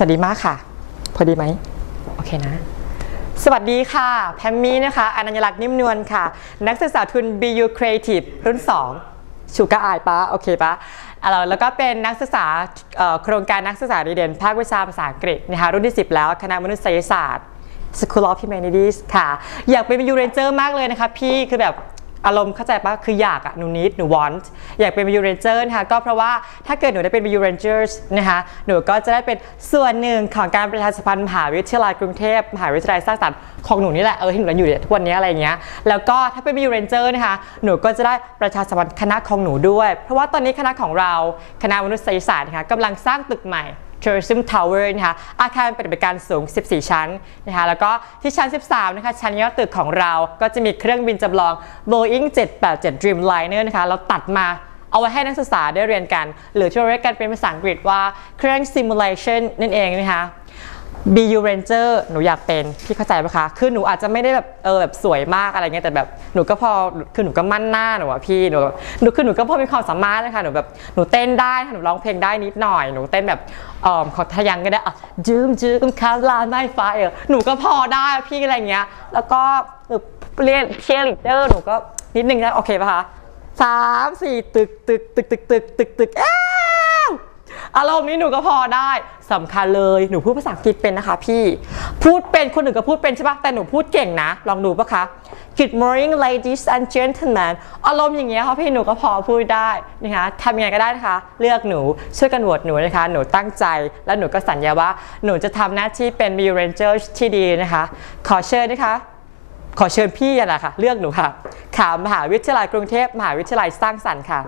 สวัสดีมากค่ะ พอดีไหมโอเคนะ สวัสดีค่ะ แพมมี่นะคะ อนัญลักษณ์นิ่มนวลค่ะ นักศึกษาทุน BU Creative รุ่น 2 ชูกาอายปะโอเคปะแล้วก็เป็นนักศึกษาโครงการนักศึกษาดีเด่น ภาควิชาภาษาอังกฤษนะคะรุ่นที่ 10 แล้ว คณะมนุษยศาสตร์ School of Humanities ค่ะ อยากเป็น BU Ranger มากเลยนะคะพี่คือแบบ อารมณ์เข้าใจปะคืออยากอะหนูนิดหนู want อยากเป็น BU Ranger นะคะก็เพราะว่าถ้าเกิดหนูได้เป็น BU Rangers นะคะหนูก็จะได้เป็นส่วนหนึ่งของการประชาสัมพันธ์มหาวิทยาลัยกรุงเทพมหาวิทยาลัยสร้างสรรค์ของหนูนี่แหละเออที่หนูอยู่เนี่ยทุกวันนี้อะไรเงี้ยแล้วก็ถ้าเป็น BU Ranger นะคะหนูก็จะได้ประชาสัมพันธ์คณะของหนูด้วย เพราะว่าตอนนี้คณะของเราคณะมนุษยศาสตร์นะคะกำลังสร้างตึกใหม่ Tourism Tower นะคะอาคารปฏิบัติการสูง 14 ชั้นนะคะแล้วก็ที่ชั้น 13 นะคะชั้นยอดตึกของเราก็จะมีเครื่องบินจำลอง Boeing 787 Dreamliner นะคะเราตัดมาเอาไว้ให้นักศึกษาได้เรียนกัน หรือที่เราเรียกกันเป็นภาษาอังกฤษว่าเครื่อง simulation นั่นเองนะคะ BU Ranger หนูอยากเป็นพี่เข้าใจปะคะ คือหนูอาจจะไม่ได้แบบเออแบบสวยมากอะไรเงี้ยแต่แบบหนูก็พอคือหนูก็มั่นหน้าหนูอะพี่หนูแบบหนูคือหนูก็พอมีความสามารถนะคะหนูแบบหนูเต้นได้ค่ะหนูร้องเพลงได้นิดหน่อยหนูเต้นแบบเออขอทะยังก็ได้อะจืมจืมคาลาไม่ไฟเออหนูก็พอได้พี่อะไรเงี้ย แล้วก็หนูเรียนเชียร์ลีดเดอร์หนูก็นิดนึงนะโอเคปะคะสามสี่ตึกตึกตึกตึกตึกตึกตึกอ้าว อารมณ์นี้หนูก็พอได้สำคัญเลยหนูพูดภาษาอังกฤษเป็นนะคะพี่พูดเป็นคนอื่นก็พูดเป็นใช่ปะแต่หนูพูดเก่งนะ ลองดูปะคะ Good morning ladies and gentlemen อารมณ์อย่างเงี้ยค่ะพี่หนูก็พอพูดได้นะคะทำยังไงก็ได้นะคะ เลือกหนูช่วยกันโหวตหนูนะคะ หนูตั้งใจและหนูก็สัญญาว่า หนูจะทำหน้าที่เป็น b Ranger ที่ดีนะคะ ขอเชิญนะคะ ขอเชิญพี่นะคะเลือกหนูค่ะข่าวมหาวิทยาลัยกรุงเทพมหาวิทยาลัยสร้างสรรค์ค่ะ